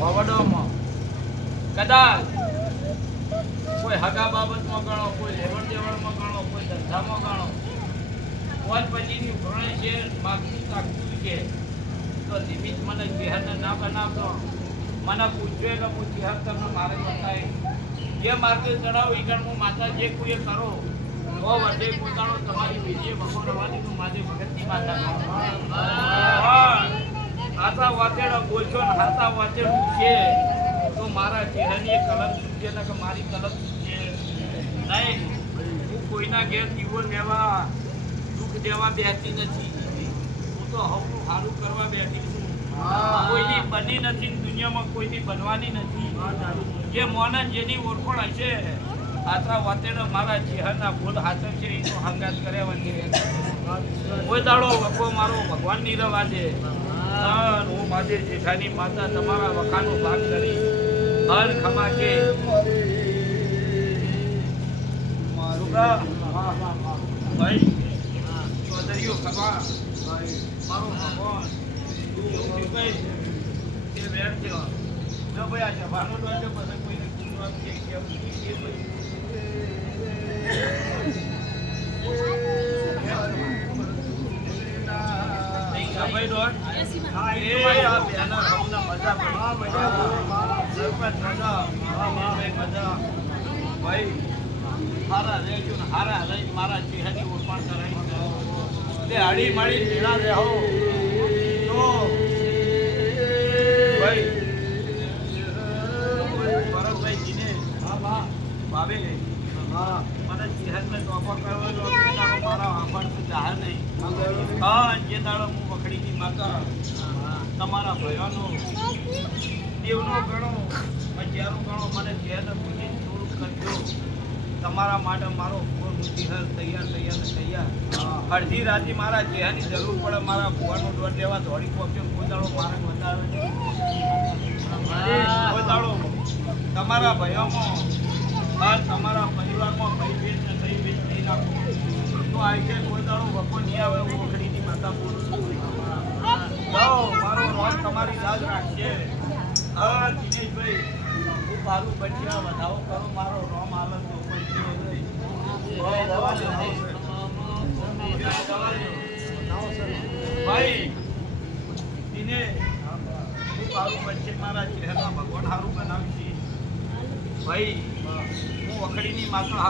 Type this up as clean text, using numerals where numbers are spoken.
વડોમાં કદાચ કોઈ હગા બાબતમાં ગણો, કોઈ લેવડ દેવડમાં ગણો, કોઈ ધંધામાં ગણો, કોઈ પછીની ઘણી છે માગણી તાકતું છે તો નિમિત્ત મને ચેહરને ના બનાવતો મને પૂછ્યો કે હું ચેહર તમને મારે બતાવી જે માર્ગે ચડાવો એ ગણ હું માતા જે કોઈ કરો તો વધે પોતાનો તમારી વિજય ભગવાન રવાનીનું માજે ભગતની માતા હાથા વાતેડા બોલશો ને હાથા વાતેડું છે તો મારા ચહેરાની એક કલમ છે ને કે મારી કલમ છે નહીં. હું કોઈના ઘેર જીવન લેવા દુઃખ દેવા બેઠી નથી. હું તો હવનું સારું કરવા બેઠી છું. કોઈની બની નથી દુનિયામાં કોઈની બનવાની નથી. જે મોનન જેની ઓળખણ હશે હાથા વાતેડા મારા ચહેરાના બોલ હાથર છે એનો હંગાત કર્યા વચ્ચે કોઈ દાડો વખો મારો ભગવાન ની રવા દે. હું માજે જેઠાની માતા તમારા વખાનો ભાગ કરી હર ખમા કે ભાઈ ચૌધરીઓ ખમા મારો ભગવાન એ વેર છે જો ભાઈ આ સભાનો તો પછી કોઈને કુંડવા કે કેમ કે ભાઈ ભાઈ ડોટ હા એ આ બેના હમના મજા સરપંચ મજા મજા ભાઈ હારા રહેજો ને હારા રહી મારા ચહેરાની ઓળખાણ કરાવી તે હળી મળી ભેળા રહો તો ભાઈ ભરતભાઈ જીને ભાવે મને ચહેરને ટોપો કરવાનો મારા આંબણ જાહેર નહીં. હા જે દાડો હું વખડીની માતા તમારા ભયોનો દેવનો ગણો હજારો ગણો મને ચહેરને પૂછીને થોડુંક કરજો. તમારા માટે મારો ચહેર તૈયાર અડધી રાતે મારા ચહેરાની જરૂર પડે મારા ભુવાનો દોડ લેવા દોડી પહોંચ્યો કોઈ દાડો મારે વધારે કોઈ દાડો તમારા ભયોમાં અને તમારા પરિવારમાં ભાઈ ભેદ ને ભાઈ ભેદ થઈ નાખો તો આ છે કોઈ દાડો વખો નહીં આવે હું વખડીની માતા બોલું મારો રોજ તમારી યાદ રાખશે. હા દિનેશભાઈ હું મારું બચ્યા વધાવો કરો મારો રોમ હાલત તો ભાઈ દિને હું મારું બચ્ચે મારા ચહેરા ભગવાન સારું બનાવશે ભાઈ હું વખડીની માતા